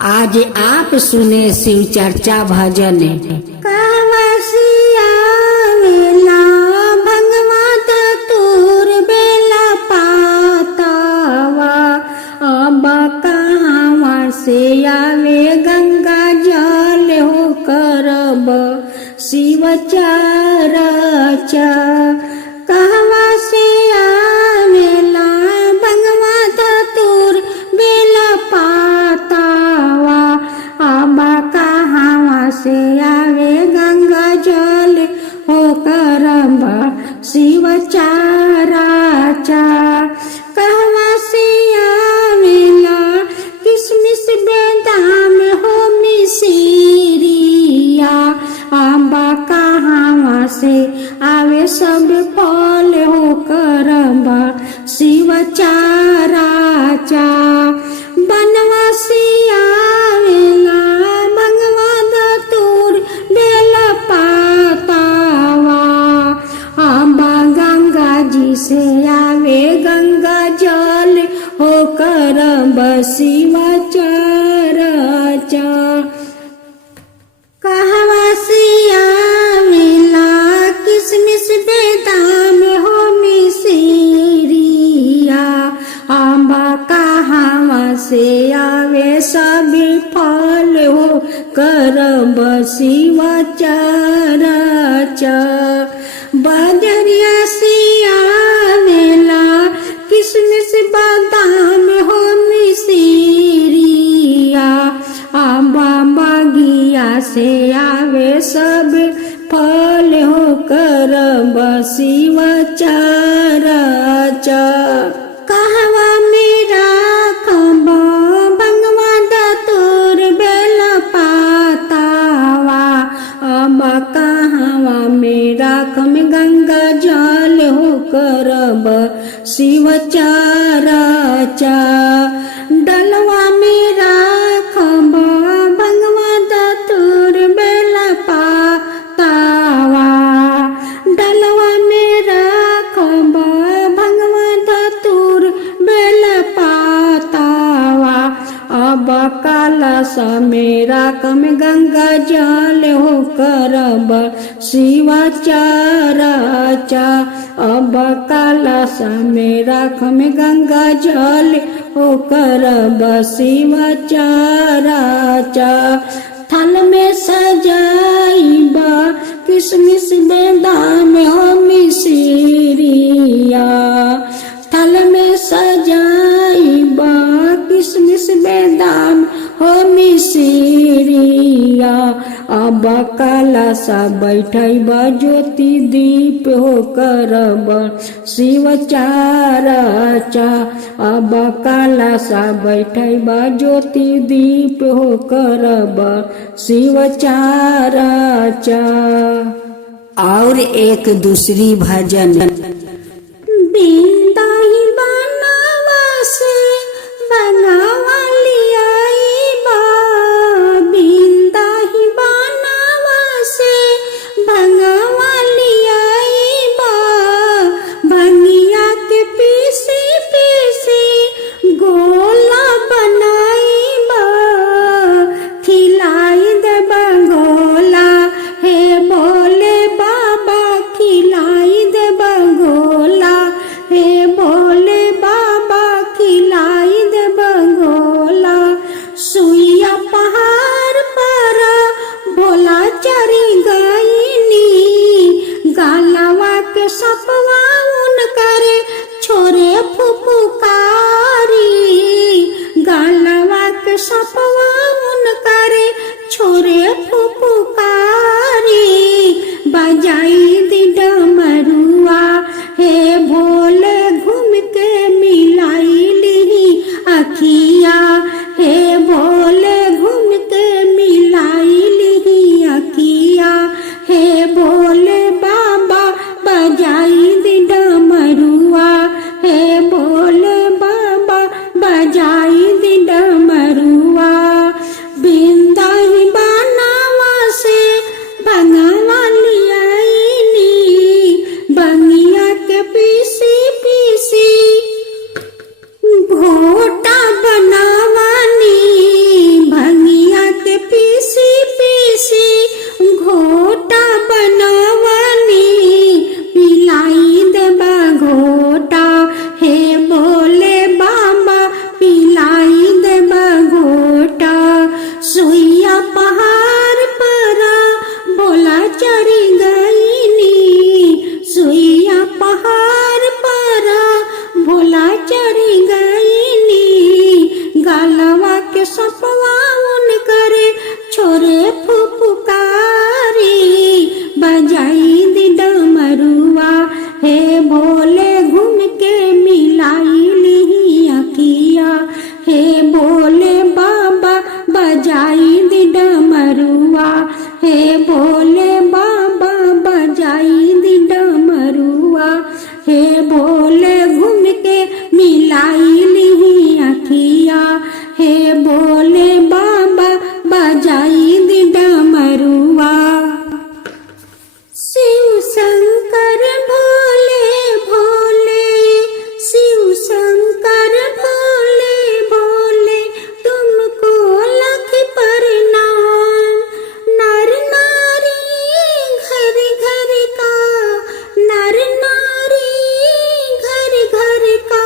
आज आप सुने शिव चर्चा भजन। कावसिया वेला भगवत तूर बेला पातावा, अब कहाँ से आवे गंगा जल हो करब शिव चर्चा। कहवा से आवेला भगवत तूर बेला पातावा, अब कहाँ से आवे गंगा जल हो करब शिव चर्चा। कहवा से आवेला किसमिस बेदाम हो मिसिरिया, अब कहाँ से आवे सब फल हो करब शिव चर्चा। बनवासी आवेला भगवत तूर बेला पातावा, अब गंगा जी से आवे गंगा जल हो करब शिव चर्चा। कहवा से आवेला किसमिस बेदाम हो मिसिरिया, अब कहाँ से आवे सभी फल हो करब शिव चर्चा। बजरिया से आवेला किसमिस बादाम हो मिसिरिया, अब बगिया से आवे सब फल हो करब शिव चर्चा। कहवा मेरा खब भगवत तूर बेला पातावा, अब कहवा मेरा खम गंगा जल हो करब शिव चर्चा। डलवा मेरा खब भगवत तूर बेला पातावा, डलवा मेरा खब भगवत तूर बेला पातावा, अब कलश मेरा कम गंगा जल हो करब शिव चर्चा। अब कलश मेरा कम गंगा जल हो करब शिव चर्चा। थल में सजाइब किसमिस बेदाम हो मिसिरिया, थल में सजाइब किसमिस बेदाम हो मिसिरिया, अब कलश बैठब ज्योति दीप हो करब शिव चर्चा। अब कलश बैठब ज्योति दीप हो करब शिव चर्चा। और एक दूसरी भजन। बिंदा ही बनावा से बनावा लियाइबा, बिंदा ही बनावा से बनावा लियाइबा, भंगिया के पीसी पीसी गोला बनाइबा, खिलाई देबा गोला हे बोले बाबा, खिलाई देबा गोला हे बोले बाबा, खिलाई देबा गोला। सुइया पहाड़ पर भोला चरी गईनी, गालवा के सपवा उन करे छोरे फुफुकारी, गालवा के सपवा उन करे छोरे फुफुकारी। बजाई दी डमरुआ हे भोले घूम के मिलाई ली अखिया, हे भोले घूम के मिलाई ली अखिया, हे भोले बाबा बजाई दी डमरुआ, हे भोले बाबा बजाई दी डमरुआ। भोले घूम के मिलाई ली अखिया हे भोले बाबा बजाई दी डमरुआ। शिव शंकर भोले भोले, शिव शंकर भोले भोले, तुमको लाख प्रणाम। नर नारी घर घर का, नर नारी घर घर का,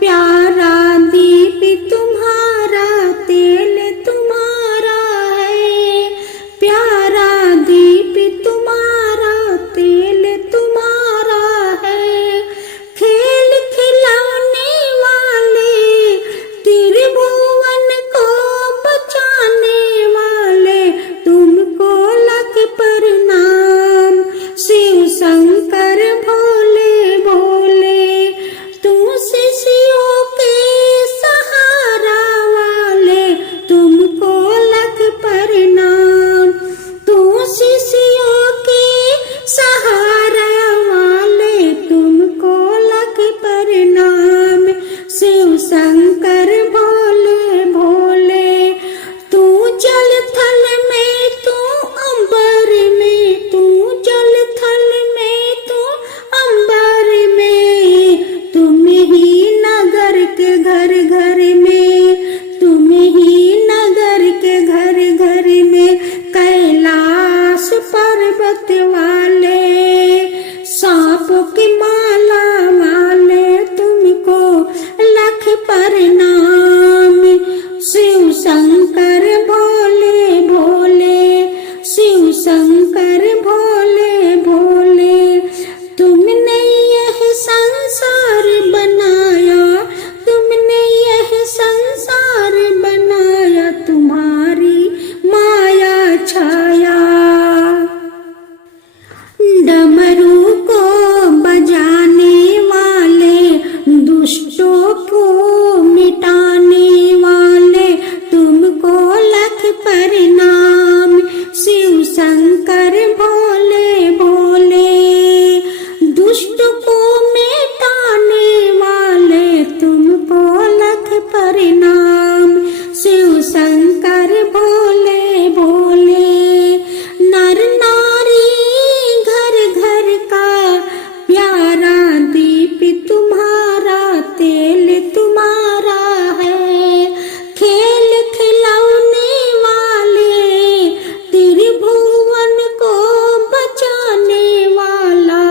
प्यारा दीप तुम्हारा तेल तुम्हारा है, प्यारा दीप तुम्हारा तेल तुम्हारा है। खेल खिलौने वाले, त्रिभुवन को बचाने वाले, तुमको लाख प्रणाम। शिव शंकर भोले भोले, तू शिष्यों के सहारा वाले, तुमको लाख प्रणाम। तू शिष्यों के सहारा वाले, तुमको लाख प्रणाम। शिव शंकर भोले भोले, तू जल थल में तू अंबर में, तू जल थल में तू अंबर में, तुम ही नगर के घर घर में, तुम ही नगर के घर घर में, कैलाश पर्वत वाले, सांप की माला वाले, तुमको लाख प्रणाम। शिव शंकर भोले भोले, शिव शंकर भोले भोले, तुमने यह संसार बनाया, तुमने यह संसार बनाया, तुम्हारी माया छाया। डमरू को बजाने वाले, दुष्टों को मिटाने वाले, तुमको लाख प्रणाम। शिव शंकर भोले भोले, दुष्ट को मिटाने वाले, तुमको लाख प्रणाम। शिव शंकर भोले भोले, नर नारी घर घर का, प्यारा दीप तुम्हारा तेल तुम्हारा है। खेल खिलौने वाले, त्रिभुवन को बचाने वाला,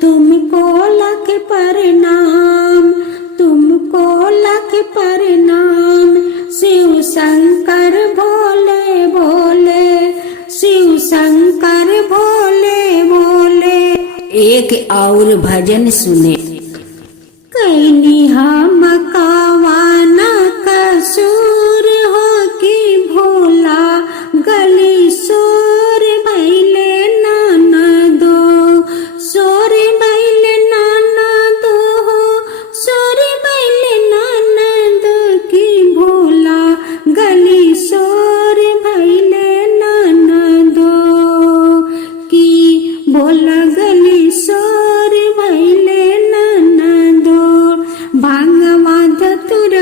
तुमको लाख प्रणाम, तुमको लाख प्रणाम। शिव शंकर भोले भोले, शिव शंकर भोले भोले। एक और भजन सुने। कैनी हम कावाना कसूर हो कि भोला, गली सोर भैले नाना दो, सोर भैले नाना दो हो, सोर भैले नाना दो कि भोला, गली सोर भैले नाना दो कि भोला, गली सोर भैले नाना दो। भांगवा धतुर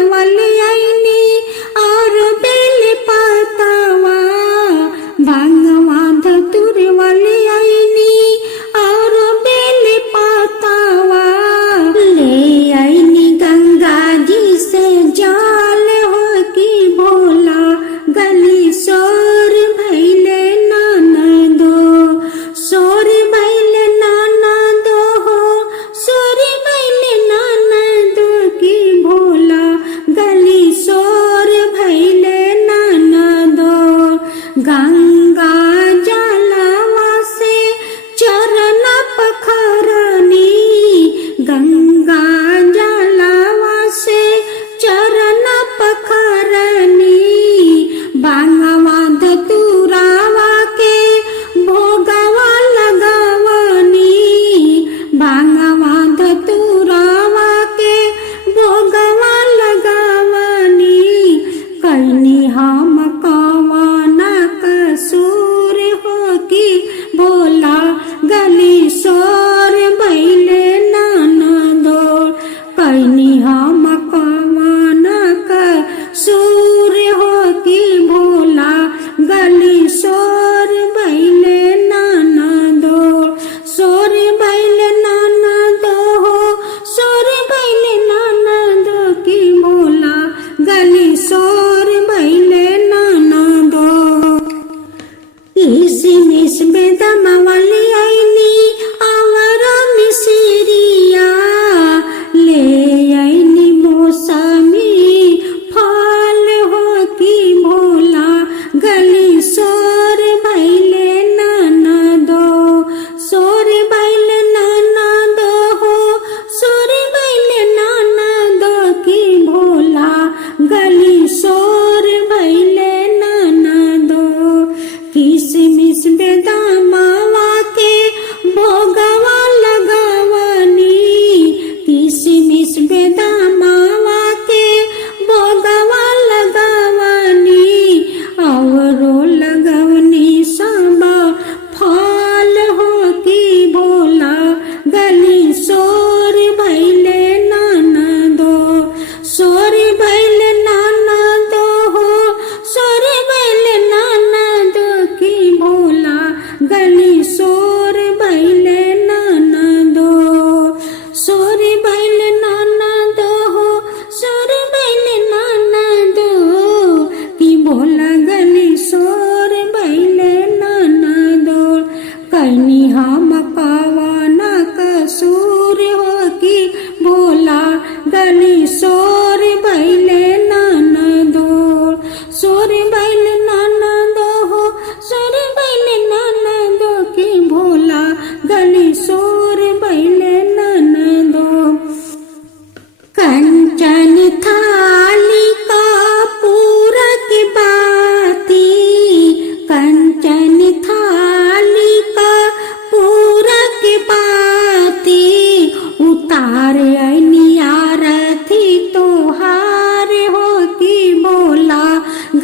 उतारे ऐनी आरती तोहार हो की भोला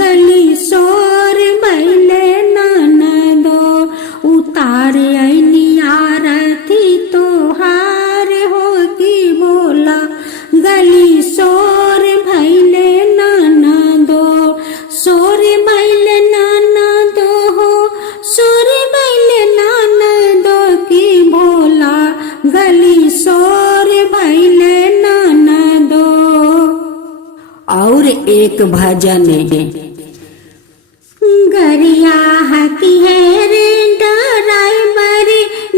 गली शोर भैले ननदो उतारे ऐनी आरती तोहार हो की भोला गली शोर भैले ननदो शोर भैले ननदो हो शोर भैले ननदो की भोला गली शोर भैले ननदो। और एक भजन है। गरिया हकी है रे ड्राइवर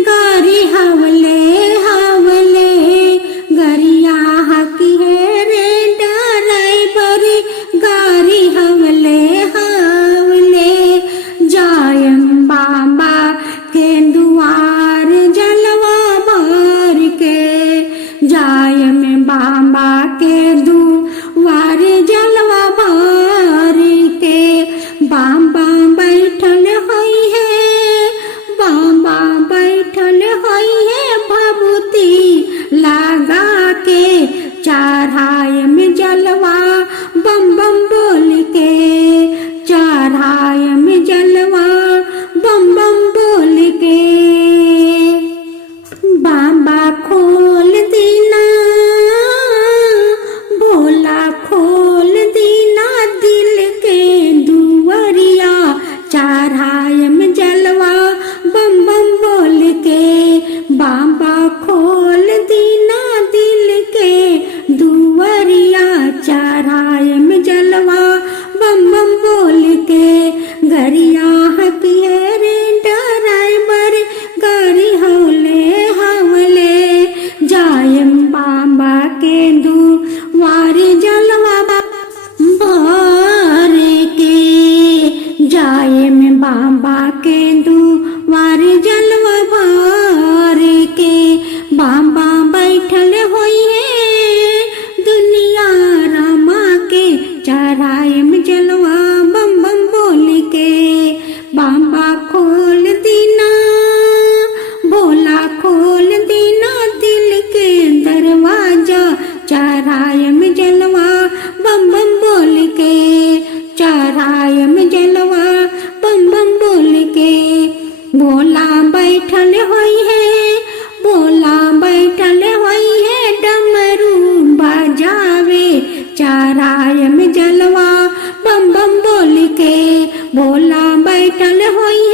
गाड़ी हवले हवले गरिया हकी है रे ड्राइवर गाड़ी हवले हवले जायम बाबा के दुआर जलवा भर के जायम बाबा के दुआर जलवा भर के बाबा बैठल होई है बाबा बैठल होई है भभूति लगा के चढ़ाए में जलवा बम बम बोल के चढ़ाए में जलवा बम बम बोल के बाबा खोल दीना भोला खोल दीना दिल के दुवरिया चढ़ाए में जलवा बम बम बोल के बाबा खोल दीना दिल के दुवरिया चढ़ाए में जलवा बम बम बोल के गरिया हकिए रे ड्राइवर गाड़ी हौले हवले जायम बाबा के दुआर जलवा भर के जायम बाबा के दुआर जलवा भर के बाबा बैठल होई है दुनिया रमा के चढ़ाए में जलवा बम बम बोल के बाबा खोल दीना भोला खोल दीना दिल के दरवाजा चढ़ाए में जलवा बम बम बोल के चढ़ाए में जलवा बम बम बोल के भोला बैठल होई है भोला बैठल होई है डमरू बजावे चढ़ाए में जलवा बम बम बोल के भोला बैठल होई